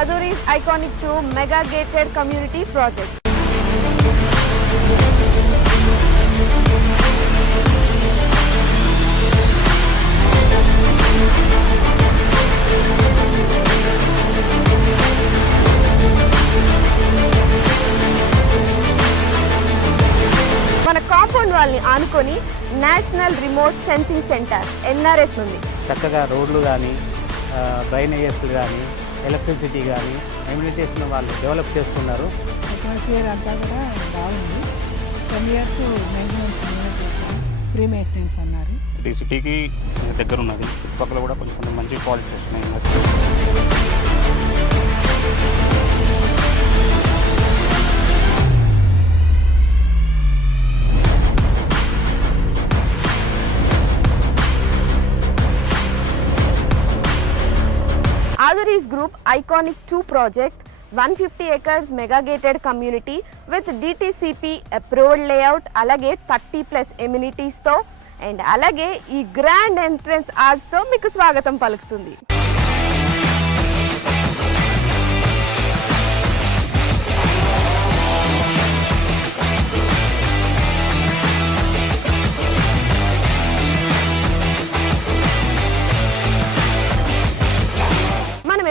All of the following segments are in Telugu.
Aduri's Iconic 2 Mega Gated Community Project. మన కాంపౌండ్ వాల్ని ఆనుకొని national remote sensing centre NRS ఉంది. చక్కగా రోడ్లు కానీ డ్రైనేజెస్ కానీ ఎలక్ట్రిసిటీ కానీ ఎమ్యూనిటీస్ను వాళ్ళు డెవలప్ చేస్తున్నారు. అట్మాస్ఫియర్ అంతా కూడా బాగుంది. 10 years మెయింటెనెన్స్ ఫ్రీ మెయింటెనెన్స్ అన్నారు. ఇది సిటీకి దగ్గర ఉన్నది. చుట్టుపక్కల కూడా కొంచెం మంచి క్వాలిటీ వస్తున్నాయి. Aduri's Group Iconic 2 project 150 acres mega gated community with DTCP approved layout alage 30+ amenities తో అండ్ అలాగే ఈ గ్రాండ్ ఎంట్రన్స్ ఆర్చ్ తో మీకు స్వాగతం పలుకుతుంది.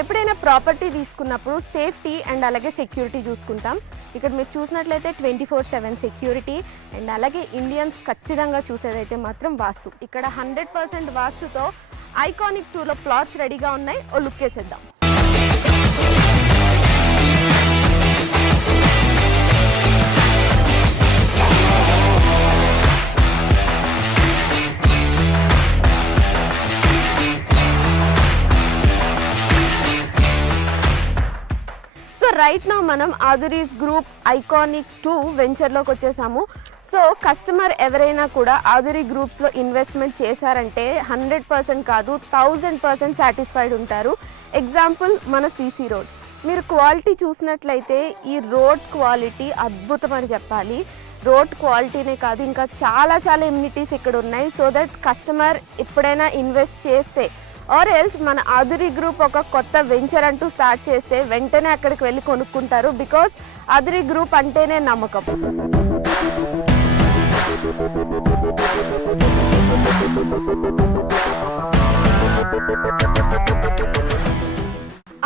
ఎప్పుడైనా ప్రాపర్టీ తీసుకున్నప్పుడు సేఫ్టీ అండ్ అలాగే సెక్యూరిటీ చూసుకుంటాం. ఇక్కడ మీరు చూసినట్లయితే 24/7 సెక్యూరిటీ అండ్ అలాగే ఇండియన్స్ ఖచ్చితంగా చూసేదైతే మాత్రం వాస్తు. ఇక్కడ 100% వాస్తుతో ఐకానిక్ 2లో ప్లాట్స్ రెడీగా ఉన్నాయి. ఓ లుక్ వేసేద్దాం. రైట్ నౌ మనం ఆదురీస్ గ్రూప్ ఐకానిక్ 2 వెంచర్లోకి వచ్చేసాము. సో కస్టమర్ ఎవరైనా కూడా ఆదురీ గ్రూప్స్లో ఇన్వెస్ట్మెంట్ చేశారంటే 100% కాదు 1000% సాటిస్ఫైడ్ ఉంటారు. ఎగ్జాంపుల్ మన CC రోడ్. మీరు క్వాలిటీ చూసినట్లయితే ఈ రోడ్ క్వాలిటీ అద్భుతం అని చెప్పాలి. రోడ్ క్వాలిటీనే కాదు ఇంకా చాలా ఎమ్యూనిటీస్ ఇక్కడ ఉన్నాయి. సో దట్ కస్టమర్ ఎప్పుడైనా ఇన్వెస్ట్ చేస్తే ఆర్ ఎల్స్ మన ఆదురీ గ్రూప్ ఒక కొత్త వెంచర్ అంటూ స్టార్ట్ చేస్తే వెంటనే అక్కడికి వెళ్ళి కొనుక్కుంటారు. బికాస్ ఆదురీ గ్రూప్ అంటేనే నమ్మకం.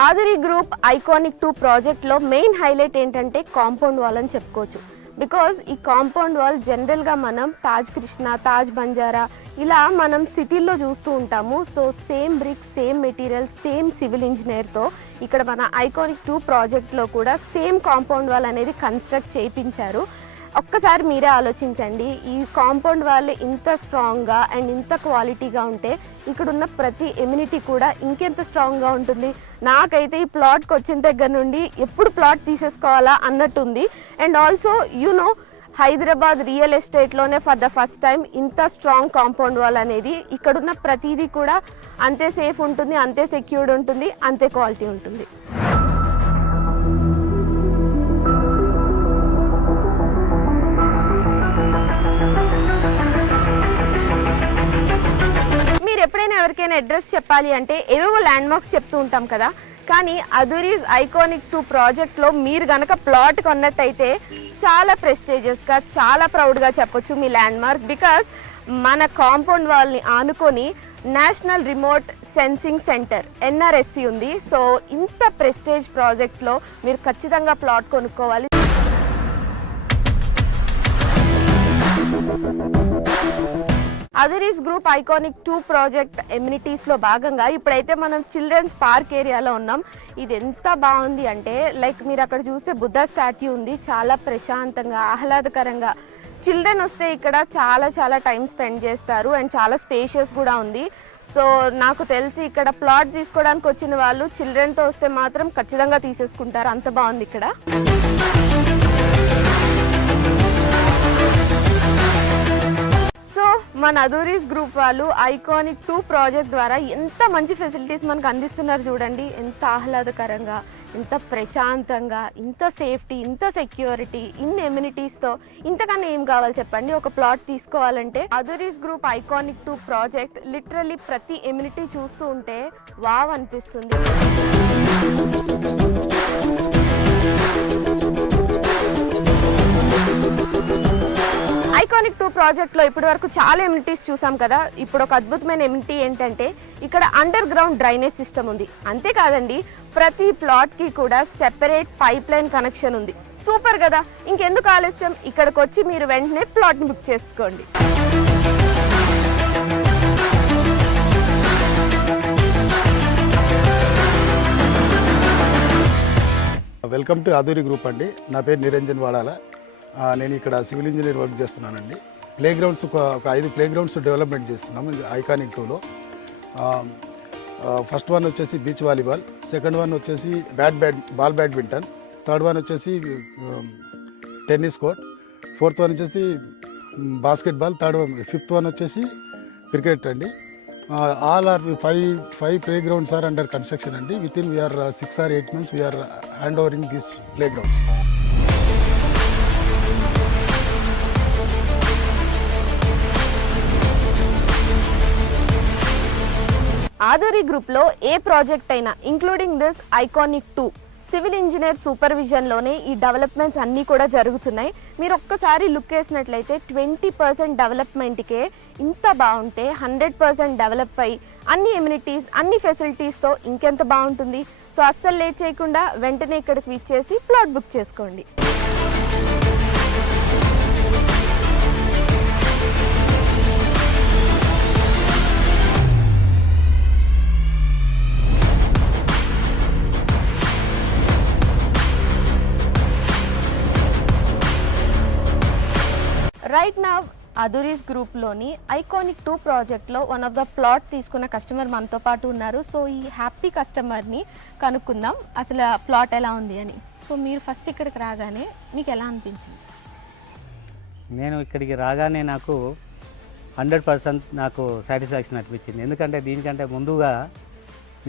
ఆదురీ గ్రూప్ ఐకానిక్ 2 ప్రాజెక్ట్లో మెయిన్ హైలైట్ ఏంటంటే కాంపౌండ్ వాల్ అని చెప్పుకోవచ్చు. బికాజ్ ఈ కాంపౌండ్ వాల్ జనరల్గా మనం తాజ్ కృష్ణ, తాజ్ బంజారా ఇలా మనం సిటీల్లో చూస్తూ ఉంటాము. So same brick, same material, same civil ఇంజనీర్తో ఇక్కడ మన ఐకానిక్ 2 ప్రాజెక్ట్లో కూడా సేమ్ కాంపౌండ్ వాల్ అనేది కన్స్ట్రక్ట్ చేయించారు. ఒక్కసారి మీరే ఆలోచించండి, ఈ కాంపౌండ్ వాల్ ఇంత స్ట్రాంగ్గా అండ్ ఇంత క్వాలిటీగా ఉంటే ఇక్కడున్న ప్రతి ఎమ్యూనిటీ కూడా ఇంకెంత స్ట్రాంగ్గా ఉంటుంది. నాకైతే ఈ ప్లాట్కి వచ్చిన దగ్గర నుండి ఎప్పుడు ప్లాట్ తీసేసుకోవాలా అన్నట్టుంది. అండ్ ఆల్సో హైదరాబాద్ రియల్ ఎస్టేట్లోనే ఫర్ ద ఫస్ట్ టైం ఇంత స్ట్రాంగ్ కాంపౌండ్ వాల్ అనేది ఇక్కడున్న ప్రతిదీ కూడా అంతే సేఫ్ ఉంటుంది, అంతే సెక్యూర్డ్ ఉంటుంది, అంతే క్వాలిటీ ఉంటుంది. మీరు ఎప్పుడైనా ఎవరికైనా అడ్రస్ చెప్పాలి అంటే ఏవేవో ల్యాండ్ మార్క్స్ చెప్తూ ఉంటాం కదా, కానీ అదురీస్ ఐకానిక్ 2 ప్రాజెక్ట్లో మీరు గనక ప్లాట్ కొన్నట్టయితే చాలా ప్రెస్టీజియస్గా, చాలా ప్రౌడ్గా చెప్పొచ్చు మీ ల్యాండ్ మార్క్. బికాస్ మన కాంపౌండ్ వాల్ని ఆనుకొని national remote sensing centre NRSC ఉంది. సో ఇంత ప్రెస్టేజ్ ప్రాజెక్ట్లో మీరు ఖచ్చితంగా ప్లాట్ కొనుక్కోవాలి. అదురీస్ గ్రూప్ ఐకానిక్ 2 ప్రాజెక్ట్ ఎమ్యూనిటీస్లో భాగంగా ఇప్పుడైతే మనం చిల్డ్రన్స్ పార్క్ ఏరియాలో ఉన్నాం. ఇది ఎంత బాగుంది అంటే లైక్ మీరు అక్కడ చూస్తే బుద్ధ స్టాట్యూ ఉంది. చాలా ప్రశాంతంగా, ఆహ్లాదకరంగా చిల్డ్రన్ వస్తే ఇక్కడ చాలా టైం స్పెండ్ చేస్తారు. అండ్ చాలా స్పేషియస్ కూడా ఉంది. సో నాకు తెలిసి ఇక్కడ ప్లాట్ తీసుకోవడానికి వచ్చిన వాళ్ళు చిల్డ్రన్తో వస్తే మాత్రం ఖచ్చితంగా తీసేసుకుంటారు. అంత బాగుంది ఇక్కడ. సో మన అదురీస్ గ్రూప్ వాళ్ళు ఐకానిక్ 2 ప్రాజెక్ట్ ద్వారా ఎంత మంచి ఫెసిలిటీస్ మనకు అందిస్తున్నారు చూడండి. ఎంత ఆహ్లాదకరంగా, ఇంత ప్రశాంతంగా, ఇంత సేఫ్టీ, ఇంత సెక్యూరిటీ, ఇన్ని ఎమ్యూనిటీస్తో ఇంతకన్నా ఏం కావాలి చెప్పండి. ఒక ప్లాట్ తీసుకోవాలంటే అదురీస్ గ్రూప్ ఐకానిక్ 2 ప్రాజెక్ట్ లిటరల్లీ ప్రతి ఎమ్యూనిటీ చూస్తూ ఉంటే వావ్ అనిపిస్తుంది. ఐకానిక్ 2 ప్రాజెక్ట్లో ఇప్పటి వరకు చాలా ఎమ్యూనిటీస్ చూసాం కదా. ఇప్పుడు ఒక అద్భుతమైన ఎమ్యూనిటీ ఏంటంటే ఇక్కడ అండర్ గ్రౌండ్ డ్రైనేజ్ సిస్టమ్ ఉంది. అంతేకాదండి, ప్రతి ప్లాట్కి కూడా సెపరేట్ పైప్ లైన్ కనెక్షన్ ఉంది. సూపర్ కదా. ఇంకెందుకు ఆలస్యం, ఇక్కడికి వచ్చి మీరు వెంటనే ప్లాట్ని బుక్ చేసుకోండి. వెల్కమ్ టు ఆధురి గ్రూప్ అండి. నా పేరు నిరంజన్ వాడాల. నేను ఇక్కడ సివిల్ ఇంజనీర్ వర్క్ చేస్తున్నానండి. ప్లే గ్రౌండ్స్ ఒక 5 ప్లే గ్రౌండ్స్ డెవలప్మెంట్ చేస్తున్నాము ఐకానిక్ 2లో. ఫస్ట్ వన్ వచ్చేసి బీచ్ వాలీబాల్, సెకండ్ వన్ వచ్చేసి బాల్ బ్యాడ్మింటన్, థర్డ్ వన్ వచ్చేసి టెన్నిస్ కోర్ట్, ఫోర్త్ వన్ వచ్చేసి బాస్కెట్బాల్, ఫిఫ్త్ వన్ వచ్చేసి క్రికెట్ అండి. All are 5 play grounds are under construction అండి. Within we are 6 or 8 months we are hand overing these play grounds. Aduri గ్రూప్లో ఏ ప్రాజెక్ట్ అయినా including this iconic 2 civil engineer సూపర్విజన్లోనే ఈ డెవలప్మెంట్స్ అన్నీ కూడా జరుగుతున్నాయి. మీరు ఒక్కసారి లుక్ వేసినట్లయితే 20% డెవలప్మెంట్కే ఇంత బాగుంటే 100% డెవలప్ అయ్యి అన్ని ఎమ్యూనిటీస్, అన్ని ఫెసిలిటీస్తో ఇంకెంత బాగుంటుంది. సో అస్సలు లేట్ చేయకుండా వెంటనే ఇక్కడికి విచ్చేసి ప్లాట్ బుక్ చేసుకోండి. రైట్ నవ్ అదురీస్ గ్రూప్లోని ఐకానిక్ 2 ప్రాజెక్ట్లో వన్ ఆఫ్ ద ప్లాట్ తీసుకున్న కస్టమర్ మనతో పాటు ఉన్నారు. సో ఈ హ్యాపీ కస్టమర్ని కనుక్కుందాం అసలు ప్లాట్ ఎలా ఉంది అని. సో మీరు ఫస్ట్ ఇక్కడికి రాగానే మీకు ఎలా అనిపించింది? నేను ఇక్కడికి రాగానే నాకు 100% నాకు సాటిస్ఫాక్షన్ అనిపించింది. ఎందుకంటే దీనికంటే ముందుగా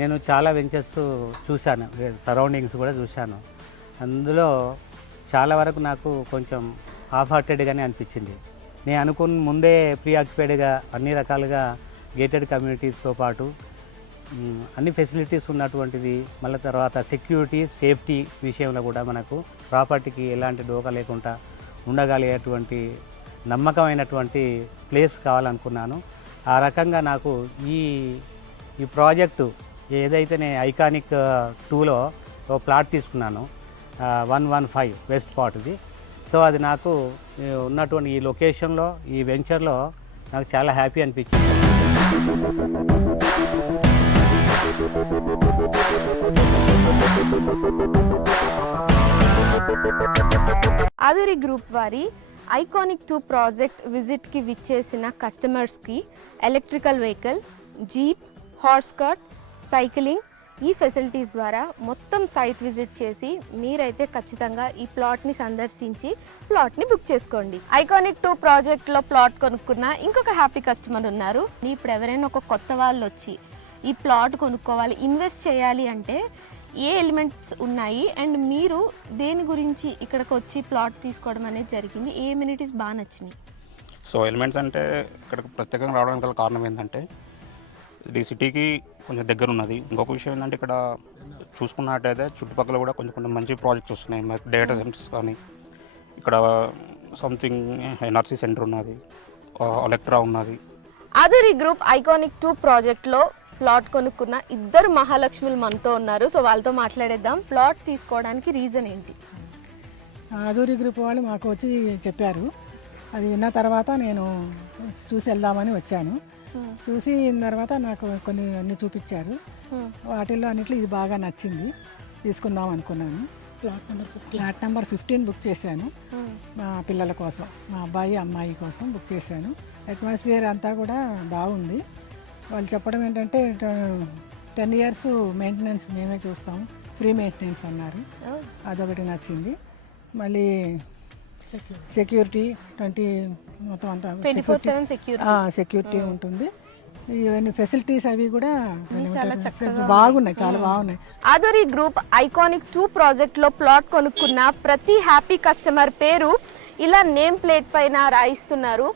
నేను చాలా వెంచర్స్ చూశాను, సరౌండింగ్స్ కూడా చూశాను. అందులో చాలా వరకు నాకు కొంచెం హాఫ్ హార్టెడ్గానే అనిపించింది. నేను అనుకున్న ముందే ప్రీ ఆక్యుపైడ్గా అన్ని రకాలుగా గేటెడ్ కమ్యూనిటీస్తో పాటు అన్ని ఫెసిలిటీస్ ఉన్నటువంటిది, మళ్ళీ తర్వాత సెక్యూరిటీ, సేఫ్టీ విషయంలో కూడా మనకు ప్రాపర్టీకి ఎలాంటి డోకా లేకుండా ఉండగలిగేటువంటి నమ్మకమైనటువంటి ప్లేస్ కావాలనుకున్నాను. ఆ రకంగా నాకు ఈ ప్రాజెక్టు ఏదైతే నేను ఐకానిక్ 2లో ఓ ప్లాట్ తీసుకున్నాను 115 వెస్ట్ పాట్ది. సో అది నాకు ఉన్నటువంటి ఈ లొకేషన్లో, ఈ వెంచర్లో నాకు చాలా హ్యాపీ అనిపించింది. ఆధురి గ్రూప్ వారి ఐకానిక్ 2 ప్రాజెక్ట్ విజిట్కి విచ్చేసిన కస్టమర్స్కి electrical vehicle, jeep, horse cart, cycling ఈ ఫెసిలిటీస్ ద్వారా మొత్తం సైట్ విజిట్ చేసి మీరైతే ఖచ్చితంగా ఈ ప్లాట్ని సందర్శించి ప్లాట్ని బుక్ చేసుకోండి. ఐకానిక్ 2 ప్రాజెక్ట్లో ప్లాట్ కొనుక్కున్న ఇంకొక హ్యాపీ కస్టమర్ ఉన్నారు. ఇప్పుడు ఎవరైనా ఒక కొత్త వాళ్ళు వచ్చి ఈ ప్లాట్ కొనుక్కోవాలి, ఇన్వెస్ట్ చేయాలి అంటే ఏ ఎలిమెంట్స్ ఉన్నాయి అండ్ మీరు దేని గురించి ఇక్కడికి వచ్చి ప్లాట్ తీసుకోవడం అనేది జరిగింది? ఏ ఎమ్యూనిటీస్ బాగా నచ్చినాయి? సో ఎలిమెంట్స్ అంటే ఇక్కడికి ప్రత్యేకంగా రావడానికి గల కారణం ఏంటంటే ఇది సిటీకి కొంచెం దగ్గర ఉన్నది. ఇంకొక విషయం ఏంటంటే ఇక్కడ చూసుకున్నట్టయితే చుట్టుపక్కల కూడా కొంచెం మంచి ప్రాజెక్ట్స్ వస్తున్నాయి. డేటా సెంటర్స్ కానీ, ఇక్కడ సంథింగ్ ఎన్ఆర్సీ సెంటర్ ఉన్నది, ఎలక్ట్రా ఉన్నది. ఆధురి గ్రూప్ ఐకానిక్ 2 ప్రాజెక్ట్లో ప్లాట్ కొనుక్కున్న 2 మహాలక్ష్ములు మనతో ఉన్నారు. సో వాళ్ళతో మాట్లాడేద్దాం. ప్లాట్ తీసుకోవడానికి రీజన్ ఏంటి? ఆధురి గ్రూప్ వాళ్ళు మాకు వచ్చి చెప్పారు. అది విన్న తర్వాత నేను చూసి వెళ్దామని వచ్చాను. చూసి తర్వాత నాకు అన్ని చూపించారు. వాటిల్లో అన్నిట్లో ఇది బాగా నచ్చింది, తీసుకుందాం అనుకున్నాను. ఫ్లాట్ నెంబర్ 15 బుక్ చేశాను. మా పిల్లల కోసం, మా అబ్బాయి అమ్మాయి కోసం బుక్ చేశాను. అట్మాస్ఫియర్ అంతా కూడా బాగుంది. వాళ్ళు చెప్పడం ఏంటంటే 10 years మెయింటెనెన్స్ మేమే చూస్తాం, ఫ్రీ మెయింటెనెన్స్ అన్నారు. అదొకటి నచ్చింది. మళ్ళీ సెక్యూరిటీ మొత్తం అంతా సెక్యూరిటీ ఉంటుంది. ఇవన్నీ ఫెసిలిటీస్ అవి కూడా బాగున్నాయి, చాలా బాగున్నాయి. ఆధురి గ్రూప్ ఐకానిక్ 2 ప్రాజెక్ట్లో ప్లాట్ కొనుక్కున్న ప్రతి హ్యాపీ కస్టమర్ పేరు ఇలా నేమ్ ప్లేట్ పైన రాయిస్తున్నారు.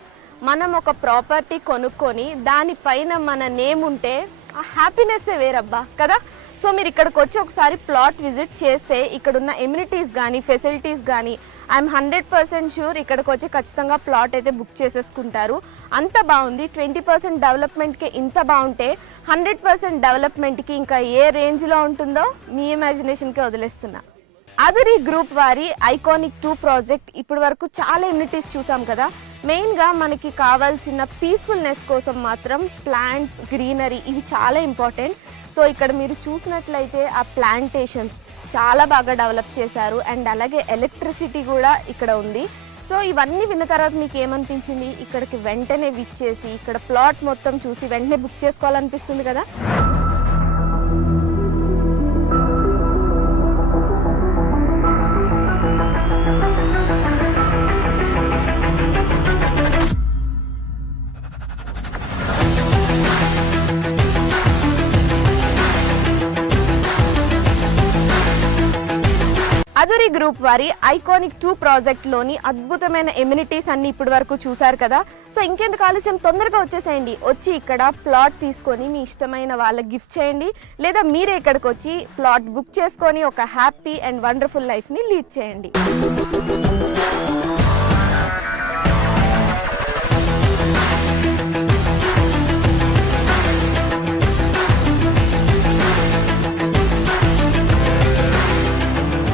మనం ఒక ప్రాపర్టీ కొనుక్కొని దానిపైన మన నేమ్ ఉంటే ఆ హ్యాపీనెస్సే వేరబ్బా కదా. సో మీరు ఇక్కడికి వచ్చి ఒకసారి ప్లాట్ విజిట్ చేస్తే ఇక్కడున్న ఎమ్యూనిటీస్ కానీ ఫెసిలిటీస్ కానీ ఐఎమ్ 100% షూర్ ఇక్కడికి వచ్చి ఖచ్చితంగా ప్లాట్ అయితే బుక్ చేసేసుకుంటారు. అంత బాగుంది. 20% డెవలప్మెంట్కి ఇంత బాగుంటే 100% డెవలప్మెంట్కి ఇంకా ఏ రేంజ్లో ఉంటుందో మీ ఇమాజినేషన్కే వదిలేస్తున్నా. ఆధురి గ్రూప్ వారి ఐకానిక్ 2 ప్రాజెక్ట్ ఇప్పటి వరకు చాలా ఎమ్యూనిటీస్ చూసాం కదా. మెయిన్గా మనకి కావాల్సిన పీస్ఫుల్నెస్ కోసం మాత్రం ప్లాంట్స్, గ్రీనరీ ఇవి చాలా ఇంపార్టెంట్. సో ఇక్కడ మీరు చూసినట్లయితే ఆ ప్లాంటేషన్స్ చాలా బాగా డెవలప్ చేశారు అండ్ అలాగే ఎలక్ట్రిసిటీ కూడా ఇక్కడ ఉంది. సో ఇవన్నీ విన్న తర్వాత మీకు ఏమనిపించింది? ఇక్కడికి వెంటనే విచ్చేసి ఇక్కడ ప్లాట్ మొత్తం చూసి వెంటనే బుక్ చేసుకోవాలనిపిస్తుంది కదా. ఆధురి గ్రూప్ వారి ఐకానిక్ 2 ప్రాజెక్ట్లోని అద్భుతమైన ఎమ్యూనిటీస్ అన్ని ఇప్పటి వరకు చూసారు కదా. సో ఇంకెందుకు ఆలస్యం, తొందరగా వచ్చేసేయండి. వచ్చి ఇక్కడ ప్లాట్ తీసుకొని మీ ఇష్టమైన వాళ్ళకి గిఫ్ట్ చేయండి, లేదా మీరే ఇక్కడికి వచ్చి ప్లాట్ బుక్ చేసుకొని ఒక హ్యాపీ అండ్ వండర్ఫుల్ లైఫ్ని లీడ్ చేయండి.